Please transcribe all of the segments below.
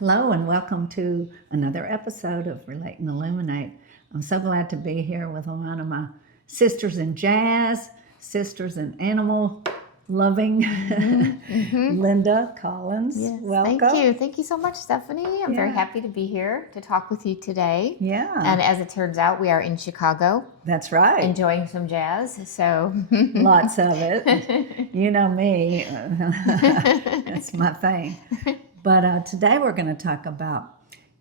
Hello and welcome to another episode of Relate and Illuminate. I'm so glad to be here with one of my sisters in jazz, sisters in animal loving, Linda Collins. Yes, thank Welcome. you. Thank you so much, Stephanie. I'm very Yeah. happy to be here to talk with you today. Yeah, And as it turns out, we are in Chicago that's right. enjoying some jazz. So, Lots of it. You know me, that's my thing. But today we're going to talk about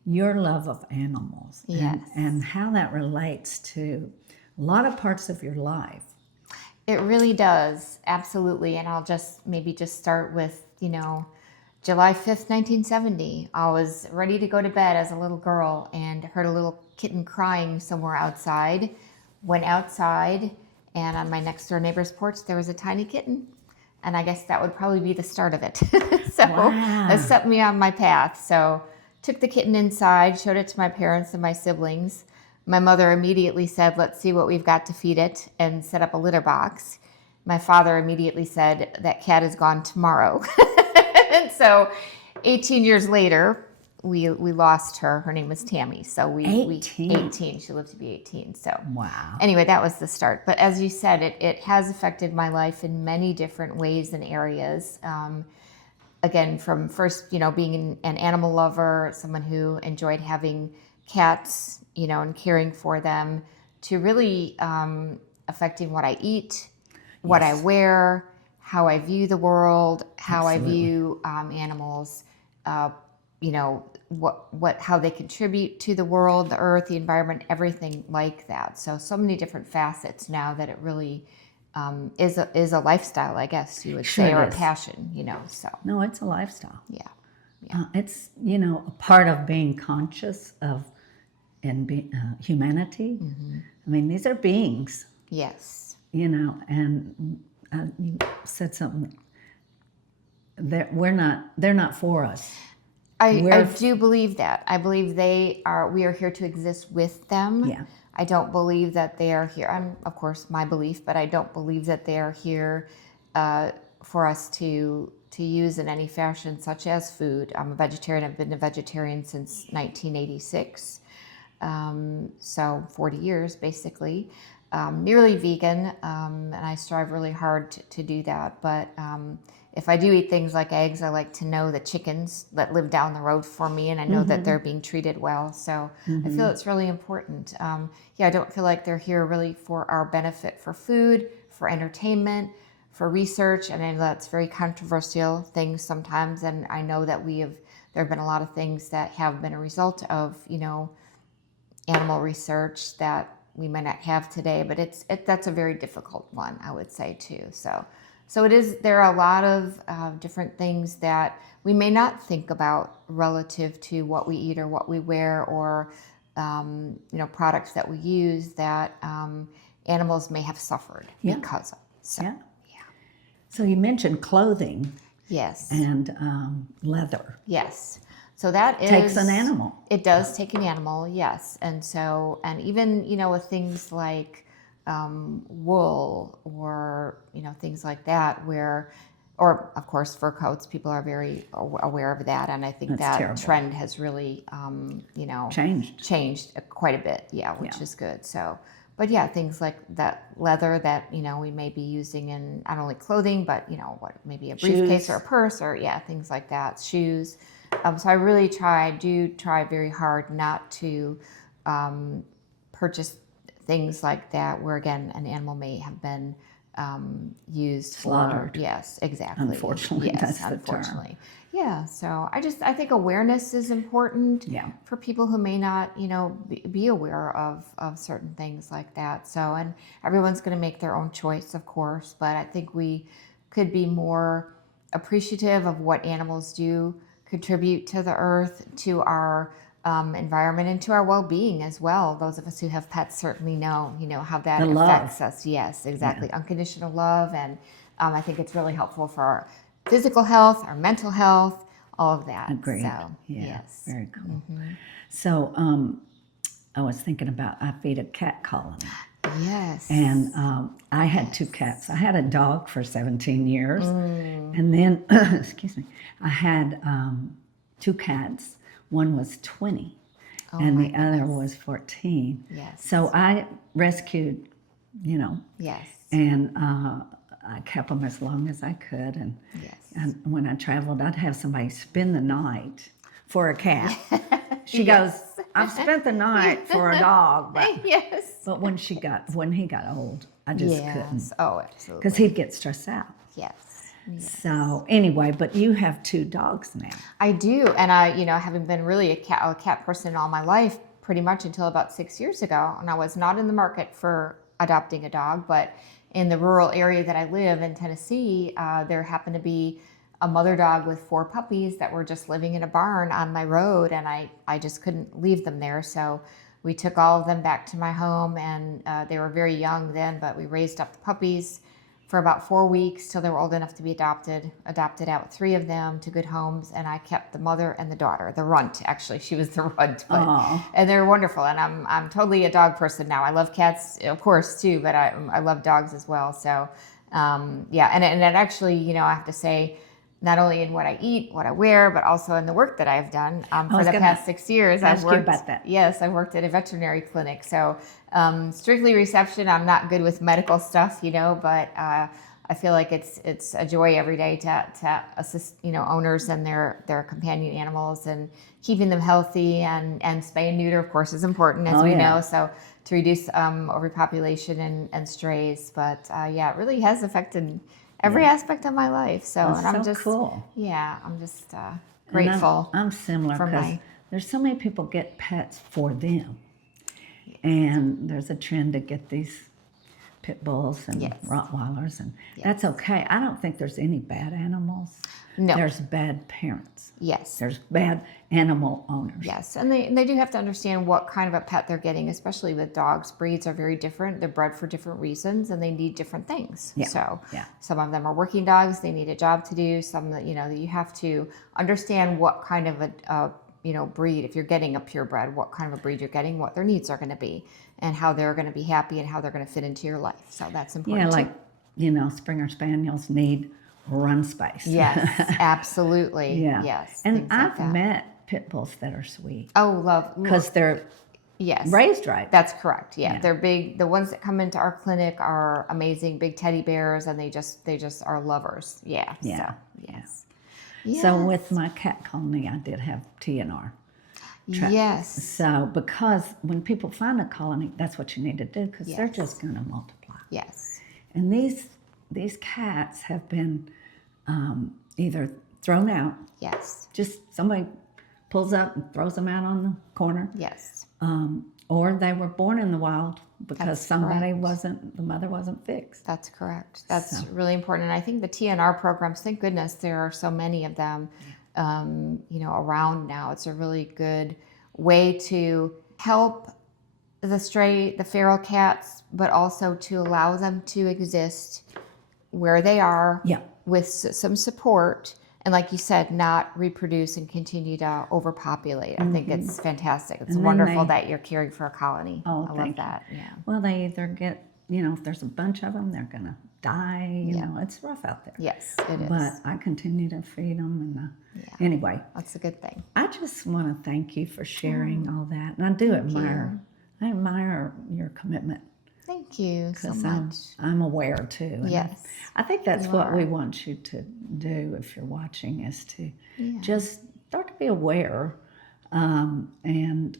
your love of animals Yes. and how that relates to a lot of parts of your life. it really does. Absolutely. And I'll just start with, July 5th, 1970. I was ready to go to bed as a little girl and heard a little kitten crying somewhere outside. Went outside, and on my next door neighbor's porch, there was a tiny kitten. And I guess that would probably be the start of it. So Wow. that set me on my path. So took the kitten inside, showed it to my parents and my siblings. My mother immediately said, "Let's see what we've got to feed it," and set up a litter box. My father immediately said, "That cat is gone tomorrow." And so 18 years later, we lost her. Her name was Tammy. So we 18. She lived to be 18. So Wow. anyway, that was the start. But as you said, it has affected my life in many different ways and areas. Again, from first, being an animal lover, someone who enjoyed having cats, and caring for them, to really affecting what I eat, what I wear, how I view the world, how Absolutely. I view animals, how they contribute to the world, the earth, the environment, everything like that. So many different facets now that it really is a lifestyle, I guess you would say, Sure or is. a passion, so No, it's a lifestyle. yeah. It's, a part of being conscious of humanity. I mean, these are beings, Yes. and you said something that they're not for us. I do believe that. I believe we are here to exist with them. Yeah. I don't believe that they are here. I'm, of course, my belief, but I don't believe that they are here for us to use in any fashion, such as food. I'm a vegetarian. I've been a vegetarian since 1986. So 40 years, basically. Nearly vegan, and I strive really hard to do that. But if I do eat things like eggs, I like to know the chickens that live down the road for me, and I know that they're being treated well. So I feel it's really important. I don't feel like they're here really for our benefit, for food, for entertainment, for research, and I know that's very controversial things sometimes. And I know that there have been a lot of things that have been a result of, animal research that we might not have today, but that's a very difficult one, I would say too. So it is. There are a lot of different things that we may not think about relative to what we eat or what we wear, or products that we use that animals may have suffered because of. So, Yeah. So you mentioned clothing Yes. and leather. Yes. So that Takes an animal. It does take an animal, yes. And even, with things like wool, or, things like that, or of course fur coats, people are very aware of that. And I think That's that terrible. trend has really, changed quite a bit. Yeah, which is good. So, but yeah, things like that leather that, we may be using in not only clothing, but, maybe a briefcase Shoes. or a purse, or things like that, shoes. So I really try very hard not to purchase things like that where, again, an animal may have been used Slaughtered. Yes, exactly. Unfortunately, yes, that's the term. unfortunately. Yeah, so I think awareness is important for people who may not, be aware of certain things like that. So, and everyone's going to make their own choice, of course, but I think we could be more appreciative of what animals do contribute to the earth, to our environment, and to our well-being as well. Those of us who have pets certainly know, how that The love. affects us. Yes, exactly. Unconditional love, and I think it's really helpful for our physical health, our mental health, all of that. Agreed. So, Yeah. yes. Very cool. So I was thinking about, I feed a cat colony. Yes. And I had two cats. I had a dog for 17 years. And then, excuse me, I had two cats. one was 20, Oh, and my the other goodness. was 14. Yes. So I rescued, Yes. and I kept them as long as I could. Yes. And when I traveled, I'd have somebody spend the night for a cat. She Yes. goes, I've spent the night for a dog, but Yes. when he got old, I just couldn't, Yes. Oh, absolutely. because he'd get stressed out. Yes. Yes. So anyway, but you have 2 dogs now. I do, and I, having been really a cat person all my life, pretty much until about 6 years ago, and I was not in the market for adopting a dog, but in the rural area that I live in Tennessee, there happened to be a mother dog with 4 puppies that were just living in a barn on my road, and I just couldn't leave them there, so we took all of them back to my home, and they were very young then, but we raised up the puppies for about 4 weeks till they were old enough to be adopted out 3 of them to good homes, and I kept the mother and the daughter, the runt, actually. She was the runt, and they're wonderful, and I'm totally a dog person now. I love cats, of course, too, but I love dogs as well. So, yeah, and it actually, I have to say, not only in what I eat, what I wear, but also in the work that I've done for the past 6 years. I've worked about that. Yes, I worked at a veterinary clinic. So strictly reception, I'm not good with medical stuff, but I feel like it's a joy every day to assist, owners and their companion animals and keeping them healthy, and spay and neuter, of course, is important, as we know. So to reduce overpopulation and strays. But yeah, it really has affected every aspect of my life. So, That's and I'm so just cool. Yeah, I'm just grateful. I'm similar, for because there's so many people get pets for them, and there's a trend to get these pit bulls and Rottweilers, and that's okay. I don't think there's any bad animals. No. There's bad parents. Yes. There's bad animal owners. Yes, and they do have to understand what kind of a pet they're getting, especially with dogs. Breeds are very different. They're bred for different reasons, and they need different things. Yeah. So Yeah. some of them are working dogs. They need a job to do. Some that you have to understand what kind of a breed. If you're getting a purebred, what kind of a breed you're getting, what their needs are going to be, and how they're going to be happy, and how they're going to fit into your life. So that's important. Yeah, like Springer Spaniels need run space. Yes, absolutely. Yeah. Yes. And things like I've that. met pit bulls that are sweet Oh, love. because they're Yes. raised right. That's correct. Yeah. Yeah. They're big. The ones that come into our clinic are amazing, big teddy bears, and they just are lovers. Yeah. Yeah. So, yes. So with my cat colony, I did have TNR. Yes. So because when people find a colony, that's what you need to do, because they're just going to multiply. Yes. And these cats have been either thrown out. Yes. Just somebody pulls up and throws them out on the corner. Yes. Or they were born in the wild because That's correct. the mother wasn't fixed. That's correct. That's really important. And I think the TNR programs, thank goodness there are so many of them, around now. It's a really good way to help the feral cats, but also to allow them to exist where they are with some support. And like you said, not reproduce and continue to overpopulate. I think it's fantastic. It's wonderful that you're caring for a colony. Oh, I love thank that. you. Yeah. Well, they either get, if there's a bunch of them, they're going to die. You know, it's rough out there. Yes, it is. But I continue to feed them. And anyway, That's a good thing. I just want to thank you for sharing all that. And I do admire your commitment. Thank you so Because much. I'm aware too. And Yes. I think that's You what are. we want you to do if you're watching, is to just start to be aware, and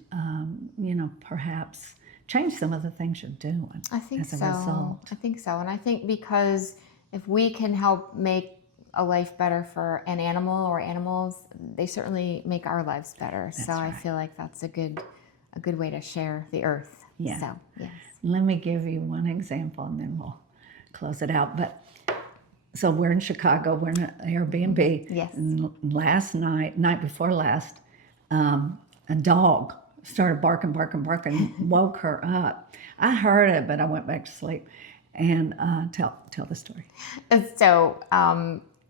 perhaps change some of the things you're doing. I think as a so. result. I think so. And I think because if we can help make a life better for an animal or animals, they certainly make our lives better. So I feel like that's a good way to share the earth. Yeah. So, yes. Let me give you one example, and then we'll close it out. But so we're in Chicago. We're in an Airbnb. Yes. And night before last, a dog started barking, woke her up. I heard it, but I went back to sleep. And tell the story. And so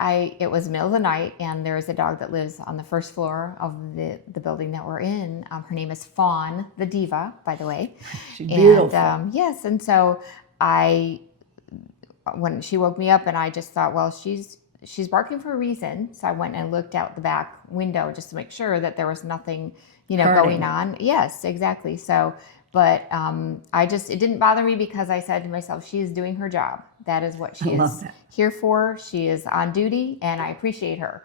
it was middle of the night, and there is a dog that lives on the first floor of the building that we're in. Her name is Fawn, the diva, by the way. She's beautiful. And and so when she woke me up, and I just thought, well, she's she's barking for a reason. So I went and looked out the back window just to make sure that there was nothing, Hurting. going on. Yes, exactly. So, but it didn't bother me because I said to myself, she is doing her job. That is what she love is that. here for. She is on duty, and I appreciate her.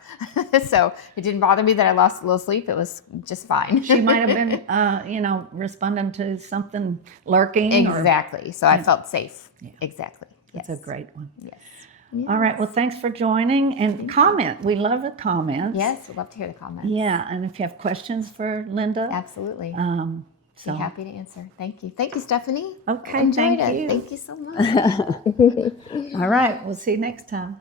So it didn't bother me that I lost a little sleep. It was just fine. She might have been, responding to something lurking. Exactly. So I felt safe. Yeah. Exactly. Yes. It's a great one. Yes. All right. Well, thanks for joining, and comment. We love the comments. Yes, we'd love to hear the comments. Yeah, and if you have questions for Linda, Absolutely. so Be happy to answer. Thank you. Thank you, Stephanie. Okay, Enjoyed thank it. you. Thank you so much. All right. We'll see you next time.